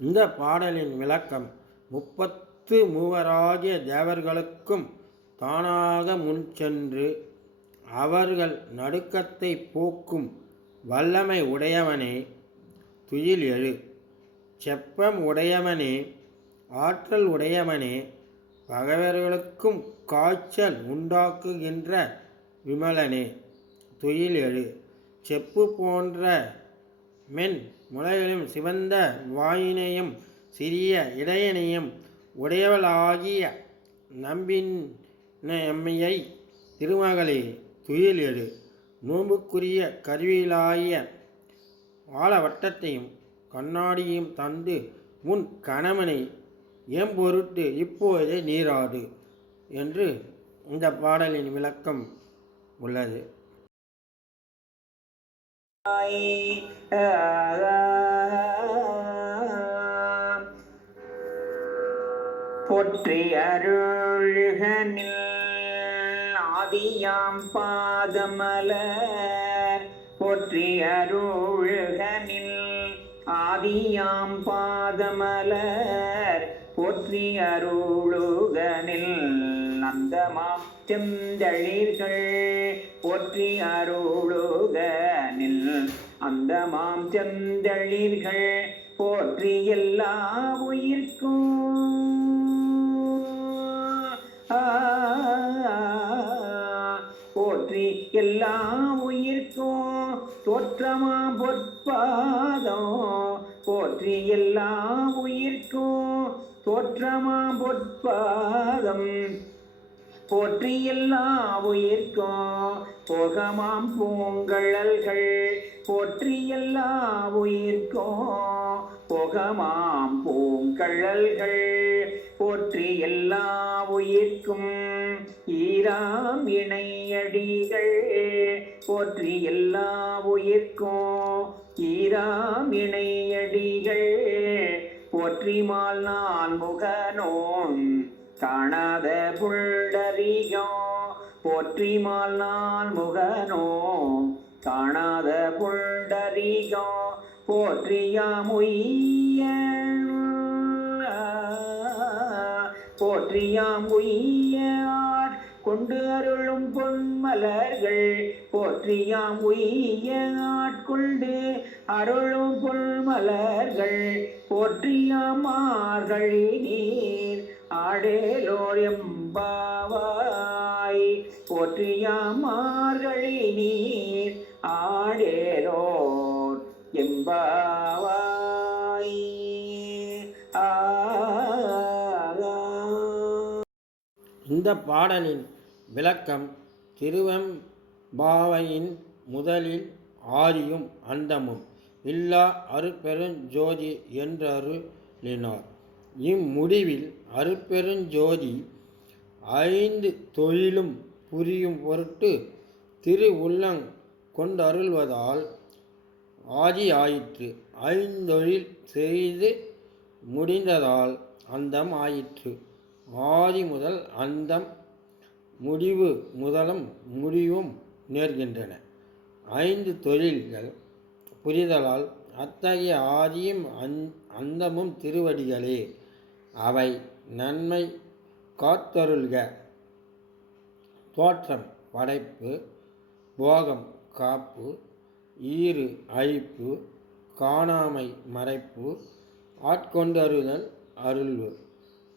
இந்த பாடலின் விளக்கம், 33 தேவர்களுக்கும் தானாக முன் சென்று அவர்கள் நடுக்கத்தை போக்கும் வல்லமை உடையவனே, துயில் எழு. செப்பம் உடையவனே, ஆற்றல் உடையவனே, பகைவர்களுக்கும் காய்ச்சல் உண்டாக்குகின்ற விமலனே, துயில் எழு. செப்பு போன்ற மென் முளைகளும் சிவந்த வாயினையும் சிறிய இடையனையும் உடையவளாகிய நம்பின்மையை திருமகளே, துயில் எழு. நோன்புக்குரிய கருவியிலாகிய ஆலவட்டத்தையும் கண்ணாடியும் தந்து உன் கணவனை எம்பொருட்டு இப்போதே நீராடு என்று இந்த பாடலின் விளக்கம் உள்ளது. போற்றி அருள்கனில் ஆதியாம் பாதமலர், போற்றி அருள்கனில் ஆதியாம் பாதமலர், போற்றி அருளுகனில் நந்தமாம் செந்தளிர்கள், போற்றி அருளுகனில் அந்தமாம் செந்தளிர்கள், போற்றி எல்லா உயிர்க்கும் போற்றி எல்லா உயிர்க்கும் தோற்றமாம் பொற்பாதம், போற்றி எல்லா உயிர்க்கும் தோற்றமாம் பொற்பாதம், போற்றி எல்லா உயிர்க்கும் போகமாம் பூங்கழல்கள், போற்றி எல்லா உயிர்க்கும் போகமாம் பூங்கழல்கள், போற்றி எல்லா உயிர்க்கும் ஈராம் இணையடிகள், போற்றி எல்லா உயிர்க்கும் ஈராம் இணையடிகள், போற்றிமால் நான் முகனோன் காணாத புள்ளறியோ, போற்றிமால் நான் முகனோ காணாத புள்ளறியோ, போற்றியாமுய்ய போற்றியாம் உய்யார் கொண்டு அருளும் பொன்மலர்கள், போற்றியாம் உய்ய ஆட்கொண்டு அருளும் பொன்மலர்கள், போற்றியாம் மார்கழி நீர் ஆடேலோர் எம்பாவாய், போற்றியாம் மார்கழி நீர் ஆடேலோர் எம்பாவாய். இந்த பாடலின் விளக்கம், திருவெம்பாவையின் முதலில் ஆதியும் அந்தமும் இல்லா அருட்பெருஞ்சோதி என்றருளினார். இம்முடிவில் அருட்பெருஞ்சோதி 5 தொழிலும் புரியும் பொருட்டு திருவுள்ளங் கொண்டருள்வதால் ஆதி ஆயிற்று. 5 தொழில் செய்து முடிந்ததால் அந்தம் ஆயிற்று. ஆதி முதல் அந்தம், முடிவு முதலும் முடிவும் நேர்கின்றன. 5 தொழில்கள் புரிதலால் அத்தகைய ஆதியும் அந்தமும் திருவடிகளே. அவை நன்மை காத்தருள்க. தோற்றம் படைப்பு, போகம் காப்பு, ஈறு அழிப்பு, காணாமை மறைப்பு, ஆட்கொண்டருதல் அருள்வு,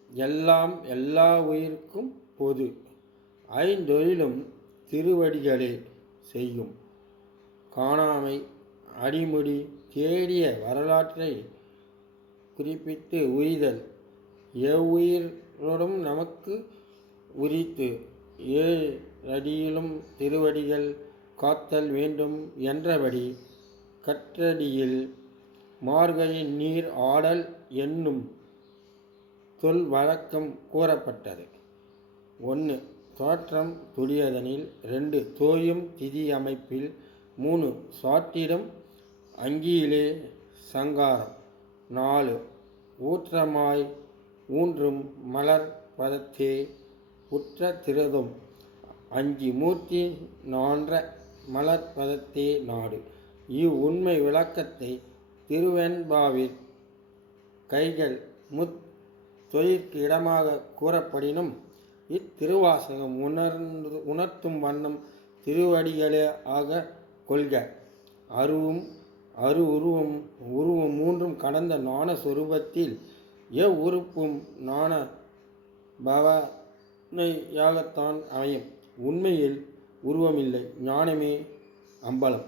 எல்லாம் எல்லா உயிர்க்கும் பொது. 5 தொழிலும் திருவடிகளே செய்யும். காணாமை அடிமுடி தேடிய வரலாற்றை குறிப்பிட்டு உய்தல், எவ்வுயிரோடும் நமக்கு உரித்து 7 அடியிலும் திருவடிகள் காத்தல் வேண்டும் என்றபடி கற்றடியில் மார்கழி நீர் ஆடல் என்னும் சொல் வழக்கம் கூறப்பட்டது. 1. தோற்றம் துடியதனில். 2. தோயும் திதி அமைப்பில். 3. சாற்றிடும் அங்கியிலே சங்காரம். 4. ஊற்றமாய் ஊன்றும் மலர் பதத்தே உற்ற திருதும். 5. மூர்த்தி நான்ற மலர் பதத்தே நாடு. இவ்வுண்மை விளக்கத்தை திருவெண்பாவில் கைகள் தொழிற்கு இடமாக கூறப்படினும் இத்திருவாசகம் உணர்த்தும் வண்ணம் திருவடிகளே ஆக கொள்க. உருவம் மூன்றும் கடந்த ஞான சொரூபத்தில் உறுப்பும் ஞான பவனையாகத்தான் அமையும். உண்மையில் உருவமில்லை, ஞானமே அம்பலம்,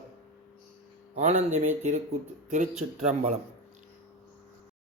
ஆனந்தமே திருச்சிற்றம்பலம்.